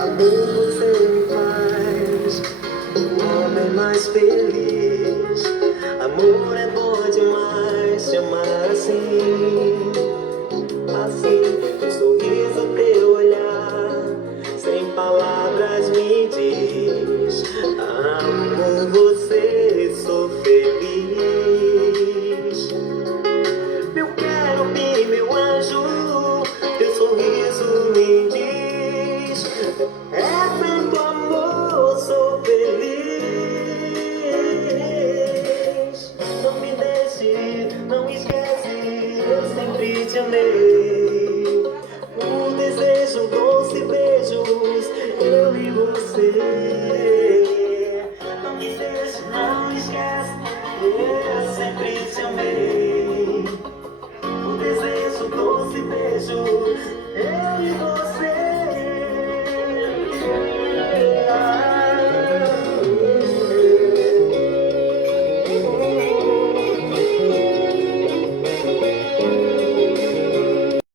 Alguém você me faz um homem mais feliz. Amor é bom demais, te amar assim.